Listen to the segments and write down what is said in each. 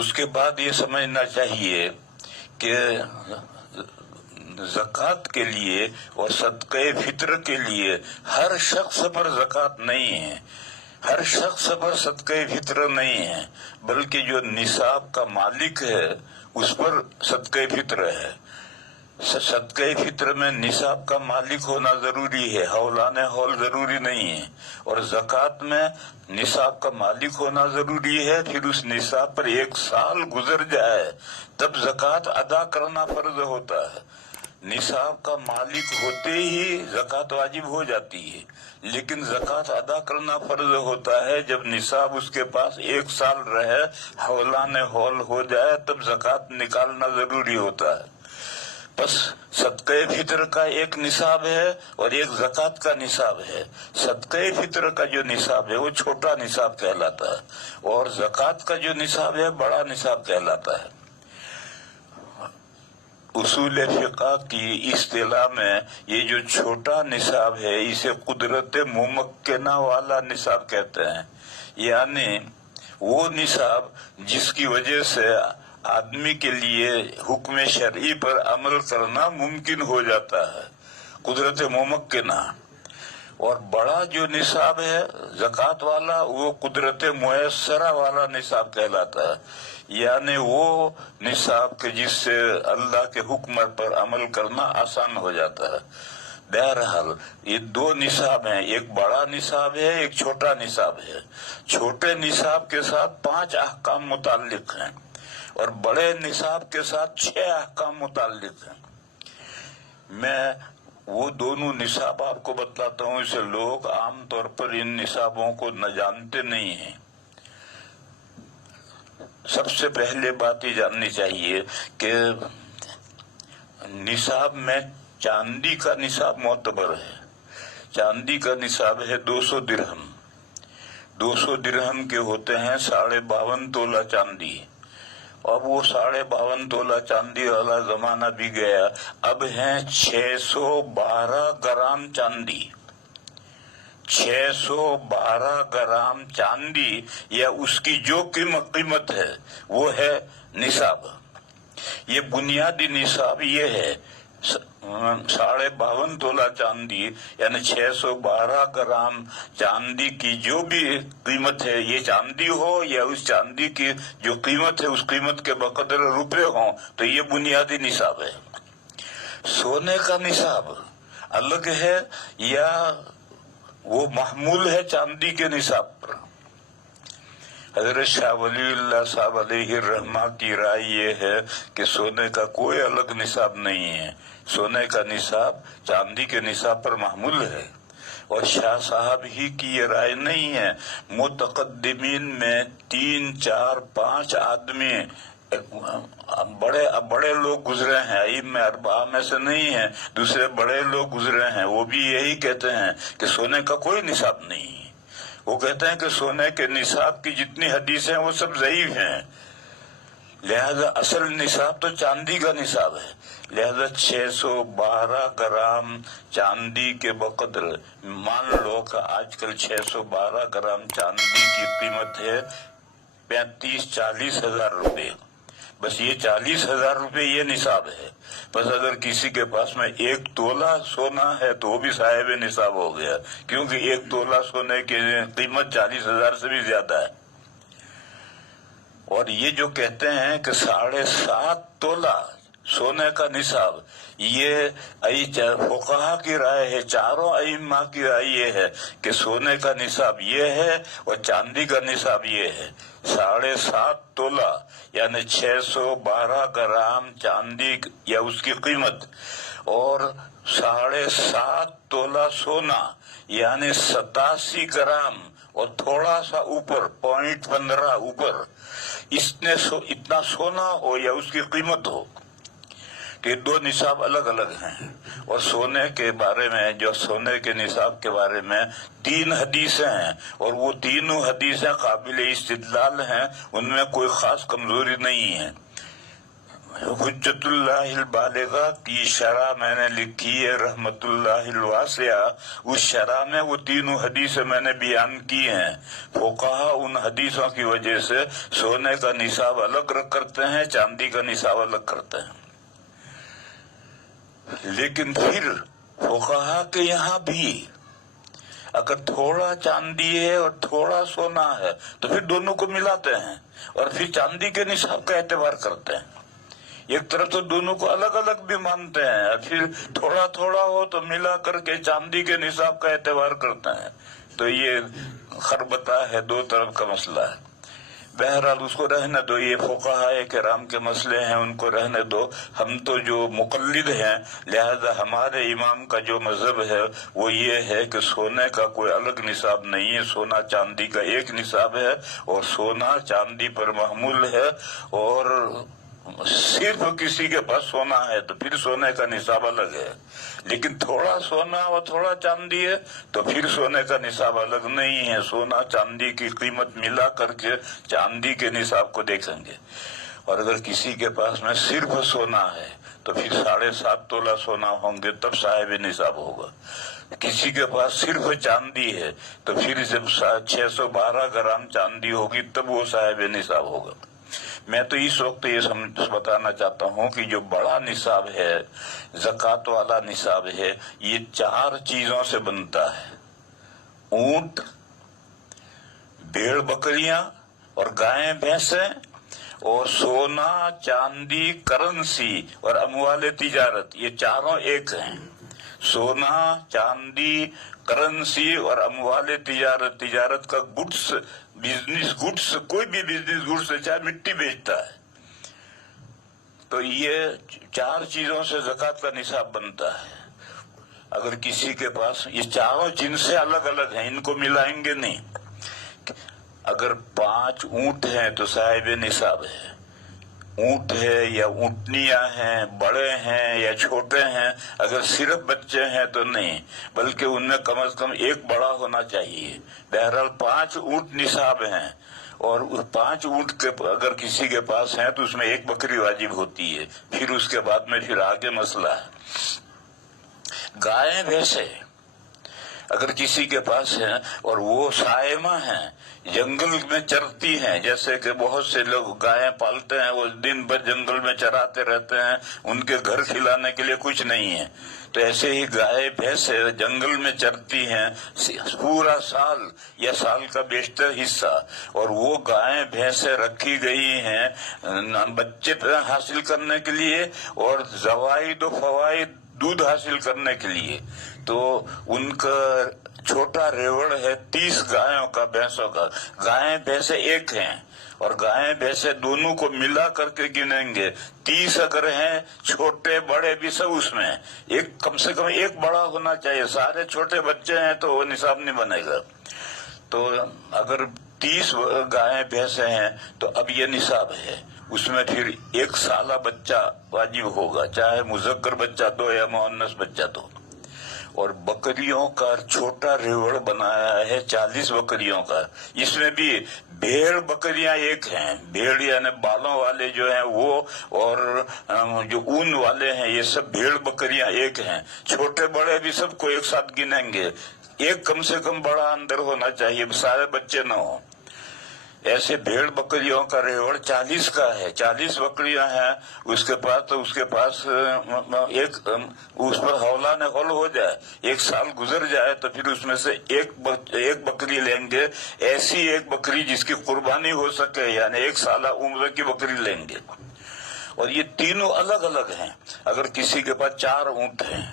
اس کے بعد یہ سمجھنا چاہیے کہ زکوٰۃ کے لیے اور صدقہ فطر کے لیے ہر شخص پر زکوٰۃ نہیں ہے، ہر شخص پر صدقہ فطر نہیں ہے، بلکہ جو نصاب کا مالک ہے اس پر صدقہ فطر ہے۔ صدقہ فطر میں نصاب کا مالک ہونا ضروری ہے، حولان حول ضروری نہیں ہے، اور زکوٰۃ میں نصاب کا مالک ہونا ضروری ہے، پھر اس نصاب پر 1 سال گزر جائے تب زکوٰۃ ادا کرنا فرض ہوتا ہے۔ نصاب کا مالک ہوتے ہی زکوٰۃ واجب ہو جاتی ہے، لیکن زکوٰۃ ادا کرنا فرض ہوتا ہے جب نصاب اس کے پاس 1 سال رہے، حولان حول ہو جائے تب زکوٰۃ نکالنا ضروری ہوتا ہے۔ بس صدقہ فطر کا ایک نصاب ہے اور ایک زکوٰۃ کا نصاب ہے۔ صدقہ فطر کا جو نصاب ہے وہ چھوٹا نصاب کہلاتا ہے، اور زکوٰۃ کا جو نصاب ہے بڑا نصاب کہلاتا ہے۔ اصول فقہ کی اصطلاح میں یہ جو چھوٹا نصاب ہے اسے قدرت ممکنہ والا نصاب کہتے ہیں، یعنی وہ نصاب جس کی وجہ سے آدمی کے لیے حکم شرعی پر عمل کرنا ممکن ہو جاتا ہے، قدرت ممکنہ۔ اور بڑا جو نصاب ہے زکوٰۃ والا وہ قدرت میسرہ والا نصاب کہلاتا ہے، یعنی وہ نصاب کے جس سے اللہ کے حکم پر عمل کرنا آسان ہو جاتا ہے۔ بہرحال یہ 2 نصاب ہیں، ایک بڑا نصاب ہے، ایک چھوٹا نصاب ہے۔ چھوٹے نصاب کے ساتھ 5 احکام متعلق ہیں اور بڑے نصاب کے ساتھ 6 احکام متعلق ہیں۔ میں وہ دونوں نصاب آپ کو بتلاتا ہوں، اسے لوگ عام طور پر ان نصابوں کو نہ جانتے نہیں ہیں۔ سب سے پہلے بات یہ جاننی چاہیے کہ نصاب میں چاندی کا نصاب معتبر ہے۔ چاندی کا نصاب ہے 200 درہم۔ 200 درہم کے ہوتے ہیں 52.5 تولہ چاندی۔ اب وہ 52.5 تولہ چاندی والا زمانہ بھی گیا، اب ہیں 612 گرام چاندی۔ 612 گرام چاندی یا اس کی جو قیمت ہے وہ ہے نصاب۔ یہ بنیادی نصاب یہ ہے 52.5 تولہ چاندی یعنی 612 گرام چاندی کی جو بھی قیمت ہے، یہ چاندی ہو یا اس چاندی کی جو قیمت ہے اس قیمت کے بقدر روپے ہوں، تو یہ بنیادی نصاب ہے۔ سونے کا نصاب الگ ہے یا وہ محمول ہے چاندی کے نصاب پر۔ حضرت شاہ ولی اللہ صاحب علیہ الرحمہ کی رائے یہ ہے کہ سونے کا کوئی الگ نصاب نہیں ہے، سونے کا نصاب چاندی کے نصاب پر محمول ہے۔ اور شاہ صاحب ہی کی یہ رائے نہیں ہے، متقدمین میں 3 4 5 آدمی بڑے لوگ گزرے ہیں، ائمہ 4 میں سے نہیں ہیں، دوسرے بڑے لوگ گزرے ہیں، وہ بھی یہی کہتے ہیں کہ سونے کا کوئی نصاب نہیں ہے۔ وہ کہتے ہیں کہ سونے کے نصاب کی جتنی حدیثیں وہ سب ضعیف ہیں، لہذا اصل نصاب تو چاندی کا نصاب ہے۔ لہذا 612 گرام چاندی کے بقدر مان لو کہ آج کل 612 گرام چاندی کی قیمت ہے 35-40 ہزار روپے۔ بس یہ 40,000 روپے یہ نصاب ہے۔ بس اگر کسی کے پاس میں 1 تولہ سونا ہے تو وہ بھی صاحب نصاب ہو گیا، کیونکہ 1 تولہ سونے کی قیمت 40,000 سے بھی زیادہ ہے۔ اور یہ جو کہتے ہیں کہ 7.5 تولہ سونے کا نصاب، یہ فقہا کی رائے ہے، چاروں ائمہ کی رائے یہ ہے کہ سونے کا نصاب یہ ہے اور چاندی کا نصاب یہ ہے۔ 7.5 تولہ یعنی 612 گرام چاندی یا اس کی قیمت، اور 7.5 تولہ سونا یعنی 87 گرام اور تھوڑا سا اوپر 0.15 اوپر، اتنا سونا ہو یا اس کی قیمت ہو، کہ 2 نصاب الگ الگ ہیں۔ اور سونے کے بارے میں، جو سونے کے نصاب کے بارے میں 3 حدیثیں ہیں، اور وہ تینوں حدیثیں قابل استدلال ہیں، ان میں کوئی خاص کمزوری نہیں ہے۔ حجت اللہ البالغہ کی شرح میں نے لکھی ہے، رحمت اللہ الواسعہ، اس شرح میں وہ تینوں حدیثیں میں نے بیان کی ہیں۔ فقہا ان حدیثوں کی وجہ سے سونے کا نصاب الگ کرتے ہیں، چاندی کا نصاب الگ کرتے ہیں۔ لیکن پھر فقہا کے یہاں بھی اگر تھوڑا چاندی ہے اور تھوڑا سونا ہے تو پھر دونوں کو ملاتے ہیں اور پھر چاندی کے نصاب کا اعتبار کرتے ہیں۔ ایک طرف تو دونوں کو الگ الگ بھی مانتے ہیں اور پھر تھوڑا تھوڑا ہو تو ملا کر کے چاندی کے نصاب کا اعتبار کرتے ہیں۔ تو یہ خربطہ ہے، دو طرف کا مسئلہ ہے۔ بہرحال اس کو رہنے دو، یہ فقہائے کرام کے مسئلے ہیں، ان کو رہنے دو۔ ہم تو جو مقلد ہیں، لہذا ہمارے امام کا جو مذہب ہے وہ یہ ہے کہ سونے کا کوئی الگ نصاب نہیں ہے، سونا چاندی کا ایک نصاب ہے، اور سونا چاندی پر محمول ہے۔ اور صرف کسی کے پاس سونا ہے تو پھر سونے کا نصاب الگ ہے، لیکن تھوڑا سونا اور تھوڑا چاندی ہے تو پھر سونے کا نصاب الگ نہیں ہے۔ سونا چاندی کی قیمت ملا کر کے چاندی کے نصاب کو دیکھیں گے۔ اور اگر کسی کے پاس میں صرف سونا ہے تو پھر 7.5 تولہ سونا ہوں گے تب صاحب نصاب ہوگا۔ کسی کے پاس صرف چاندی ہے تو پھر جب 612 گرام چاندی ہوگی تب وہ صاحب نصاب ہوگا۔ میں تو اس وقت یہ بتانا چاہتا ہوں کہ جو بڑا نصاب ہے، زکوٰۃ والا نصاب ہے، یہ 4 چیزوں سے بنتا ہے: اونٹ، بھیڑ بکریاں اور گائیں بھینسیں، اور سونا چاندی کرنسی اور اموال تجارت، یہ چاروں ایک ہیں۔ سونا چاندی کرنسی اور اموال تجارت، تجارت کا گڈس، بزنس گڈس، کوئی بھی بزنس گڈس چاہے مٹی بیچتا ہے، تو یہ 4 چیزوں سے زکوٰۃ کا نصاب بنتا ہے۔ اگر کسی کے پاس یہ چاروں جن سے الگ الگ ہیں، ان کو ملائیں گے نہیں۔ اگر 5 اونٹ ہیں تو صاحب نصاب ہے۔ اونٹ ہے یا اونٹنیاں ہیں، بڑے ہیں یا چھوٹے ہیں، اگر صرف بچے ہیں تو نہیں، بلکہ ان میں کم از کم ایک بڑا ہونا چاہیے۔ بہرحال 5 اونٹ نصاب ہیں، اور 5 اونٹ کے اگر کسی کے پاس ہیں تو اس میں 1 بکری واجب ہوتی ہے۔ پھر اس کے بعد میں پھر آگے مسئلہ ہے۔ گائیں بھینسیں اگر کسی کے پاس ہیں اور وہ صائمہ ہیں، جنگل میں چرتی ہیں، جیسے کہ بہت سے لوگ گائیں پالتے ہیں، وہ دن بھر جنگل میں چراتے رہتے ہیں، ان کے گھر کھلانے کے لیے کچھ نہیں ہے، تو ایسے ہی گائے بھینسیں جنگل میں چرتی ہیں پورا سال یا سال کا بیشتر حصہ، اور وہ گائیں بھینسیں رکھی گئی ہیں بچے حاصل کرنے کے لیے اور زوائد و فوائد دودھ حاصل کرنے کے لیے، تو ان کا چھوٹا ریوڑ ہے 30 گایوں کا، بھینسوں کا۔ گائیں بھینسیں ایک ہیں، اور گائیں بھینسیں دونوں کو ملا کر کے گنیں گے، 30 اگر ہیں، چھوٹے بڑے بھی سب اس میں، ایک کم سے کم ایک بڑا ہونا چاہیے۔ سارے چھوٹے بچے ہیں تو وہ نصاب نہیں بنے گا۔ تو اگر 30 گائیں بھینسیں ہیں تو اب یہ نصاب ہے، اس میں پھر 1 سالہ بچہ واجب ہوگا، چاہے مذکر بچہ دو یا مؤنث بچہ دو۔ اور بکریوں کا چھوٹا ریوڑ بنایا ہے 40 بکریوں کا، اس میں بھی بھیڑ بکریاں ایک ہیں، بھیڑ یعنی بالوں والے جو ہیں وہ، اور جو اون والے ہیں یہ سب بھیڑ بکریاں ایک ہیں۔ چھوٹے بڑے بھی سب کو ایک ساتھ گنیں گے، ایک کم سے کم بڑا اندر ہونا چاہیے، سارے بچے نہ ہوں۔ ایسے بھیڑ بکریوں کا ریوڑ 40 کا ہے، 40 بکریاں ہیں، اس کے پاس ایک اس پر حولان حول ہو جائے، 1 سال گزر جائے تو پھر اس میں سے ایک بکری لیں گے، ایسی ایک بکری جس کی قربانی ہو سکے، یعنی 1 سالہ عمر کی بکری لیں گے۔ اور یہ تینوں الگ الگ ہیں۔ اگر کسی کے پاس 4 اونٹ ہیں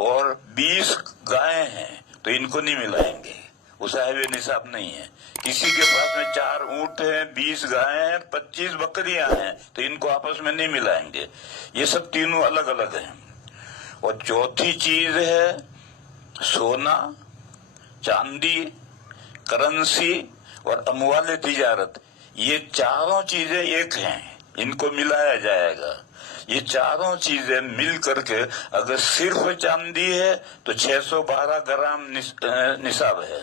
اور 20 گائیں ہیں تو ان کو نہیں ملائیں گے، وہ صاحب نصاب نہیں ہے۔ کسی کے پاس میں 4 اونٹ ہیں، 20 گائیں ہیں، 25 بکریاں ہیں تو ان کو آپس میں نہیں ملائیں گے، یہ سب تینوں الگ الگ ہیں۔ اور چوتھی چیز ہے سونا چاندی کرنسی اور اموال تجارت، یہ چاروں چیزیں ایک ہیں، ان کو ملایا جائے گا۔ یہ چاروں چیزیں مل کر کے اگر صرف چاندی ہے تو 612 گرام نصاب ہے،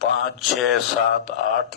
5, 6, 7, 8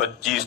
25,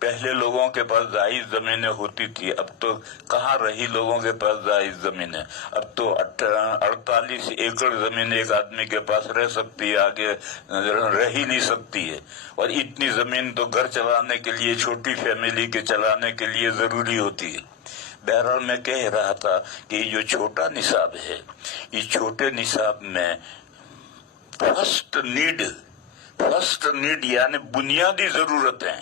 پہلے لوگوں کے پاس زائد زمینیں ہوتی تھی، اب تو کہاں رہی لوگوں کے پاس زائد زمینیں، اب تو 48 ایکڑ زمین ایک آدمی کے پاس رہ سکتی ہے، آگے رہ ہی نہیں سکتی ہے، اور اتنی زمین تو گھر چلانے کے لیے، چھوٹی فیملی کے چلانے کے لیے ضروری ہوتی ہے۔ بہرحال میں کہہ رہا تھا کہ یہ جو چھوٹا نصاب ہے، اس چھوٹے نصاب میں فرسٹ نیڈ یعنی بنیادی ضرورتیں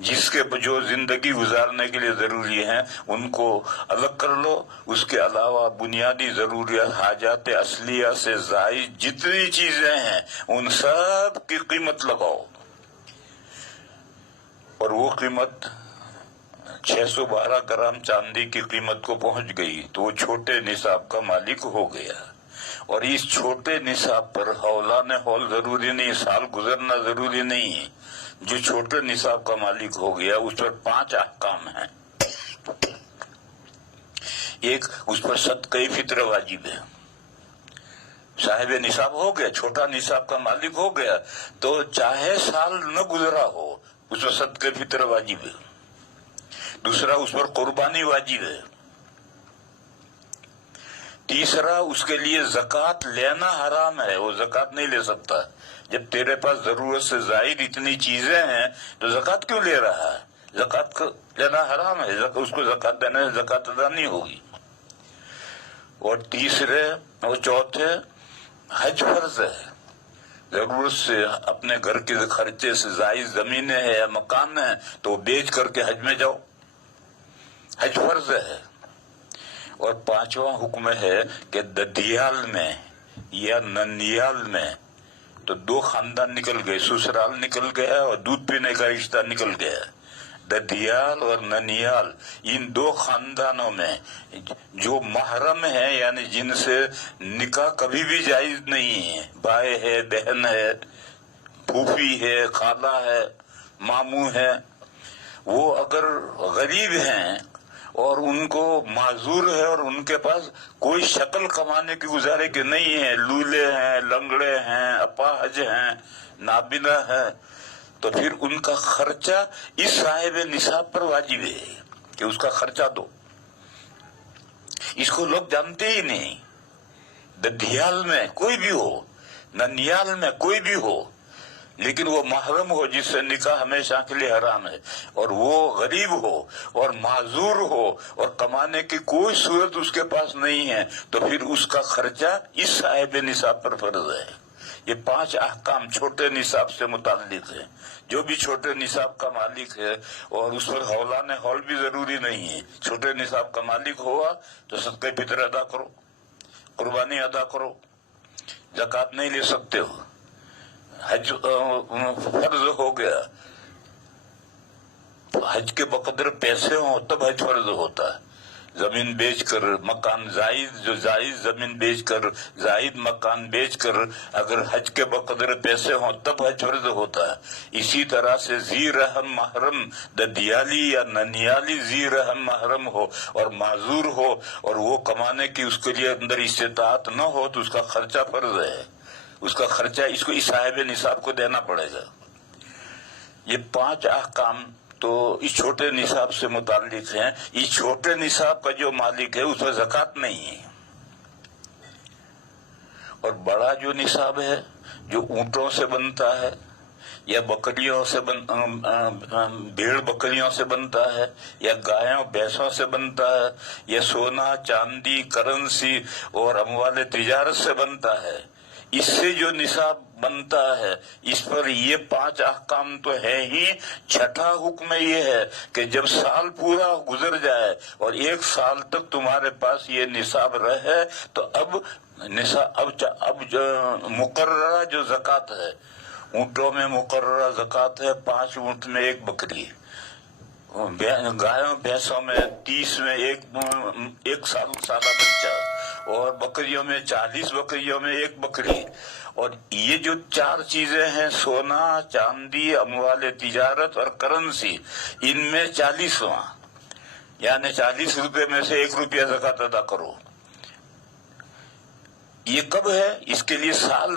جس کے جو زندگی گزارنے کے لیے ضروری ہیں ان کو الگ کر لو، اس کے علاوہ بنیادی ضروریات، حاجات اصلیہ سے زائد جتنی چیزیں ہیں ان سب کی قیمت لگاؤ، اور وہ قیمت 612 گرام چاندی کی قیمت کو پہنچ گئی تو وہ چھوٹے نصاب کا مالک ہو گیا۔ اور اس چھوٹے نصاب پر ہولان ہول ضروری نہیں، سال گزرنا ضروری نہیں ہے۔ جو چھوٹے نصاب کا مالک ہو گیا اس پر 5 احکام ہیں۔ ایک، اس پر صدقہ فطر واجب ہے۔ صاحب نصاب ہو گیا، چھوٹا نصاب کا مالک ہو گیا تو چاہے سال نہ گزرا ہو اس پر صدقہ فطر واجب ہے۔ دوسرا، اس پر قربانی واجب ہے۔ تیسرا، اس کے لیے زکوٰۃ لینا حرام ہے، وہ زکوٰۃ نہیں لے سکتا۔ جب تیرے پاس ضرورت سے زائد اتنی چیزیں ہیں تو زکوٰۃ کیوں لے رہا ہے؟ زکوٰۃ لینا حرام ہے، اس کو زکوٰۃ دینے سے زکوٰۃ ادا نہیں ہوگی۔ اور تیسرے اور چوتھے، حج فرض ہے۔ ضرورت سے اپنے گھر کے خرچے سے زائد زمینیں ہیں یا مکان ہیں تو بیچ کر کے حج میں جاؤ، حج فرض ہے۔ اور 5واں حکم ہے کہ ددیال میں یا ننیال میں تو 2 خاندان نکل گئے، سسرال نکل گیا اور دودھ پینے کا رشتہ نکل گیا۔ ددیال اور ننیال، ان 2 خاندانوں میں جو محرم ہیں یعنی جن سے نکاح کبھی بھی جائز نہیں ہے، بھائی ہے، بہن ہے، پھوپھی ہے، خالہ ہے، ماموں ہے، وہ اگر غریب ہیں اور ان کو معذور ہے اور ان کے پاس کوئی شکل کمانے کی گزارے کے نہیں ہے، لولے ہیں، لنگڑے ہیں، اپاہج ہیں، نابینا ہیں، تو پھر ان کا خرچہ اس صاحب نصاب پر واجب ہے کہ اس کا خرچہ دو۔ اس کو لوگ جانتے ہی نہیں۔ ددیال میں کوئی بھی ہو، ننیال میں کوئی بھی ہو، لیکن وہ محرم ہو جس سے نکاح ہمیشہ کے لیے حرام ہے، اور وہ غریب ہو اور معذور ہو اور کمانے کی کوئی صورت اس کے پاس نہیں ہے تو پھر اس کا خرچہ اس صاحب نصاب پر فرض ہے۔ یہ 5 احکام چھوٹے نصاب سے متعلق ہے۔ جو بھی چھوٹے نصاب کا مالک ہے، اور اس پر ہولان ہول بھی ضروری نہیں ہے، چھوٹے نصاب کا مالک ہوا تو صدقہ فطر ادا کرو، قربانی ادا کرو، زکوٰۃ نہیں لے سکتے ہو، حج فرض ہو گیا، حج کے بقدر پیسے ہوں تب حج فرض ہوتا ہے۔ زمین بیچ کر، مکان زائد زمین بیچ کر، زائد مکان بیچ کر اگر حج کے بقدر پیسے ہوں تب حج فرض ہوتا ہے۔ اسی طرح سے ذی رحم محرم، ددیالی یا ننیالی ذی رحم محرم ہو اور معذور ہو اور وہ کمانے کی اس کے لیے اندر استطاعت نہ ہو تو اس کا خرچہ فرض ہے، اس کا خرچہ اس کو صاحب نصاب کو دینا پڑے گا۔ یہ 5 احکام تو اس چھوٹے نصاب سے متعلق ہیں۔ اس چھوٹے نصاب کا جو مالک ہے اس میں زکوٰۃ نہیں ہے۔ اور بڑا جو نصاب ہے جو اونٹوں سے بنتا ہے یا بکریوں سے بھیڑ بکریوں سے بنتا ہے یا گایوں بھینسوں سے بنتا ہے یا سونا چاندی کرنسی اور اموال تجارت سے بنتا ہے، اس سے جو نصاب بنتا ہے اس پر یہ 5 احکام تو ہے ہی۔ 6واں حکم یہ ہے کہ جب سال پورا گزر جائے اور 1 سال تک تمہارے پاس یہ نصاب رہے تو اب مقررہ جو زکوٰۃ ہے، اونٹوں میں مقررہ زکوٰۃ ہے 5 اونٹ میں 1 بکری، گایوں بھینسوں میں 30 میں ایک سالہ بچہ، اور بکریوں میں 40 بکریوں میں 1 بکری۔ اور یہ جو 4 چیزیں ہیں، سونا چاندی اموال تجارت اور کرنسی، ان میں 40واں یعنی 40 روپے میں سے 1 روپیہ زکوٰۃ ادا کرو۔ یہ کب ہے؟ اس کے لیے سال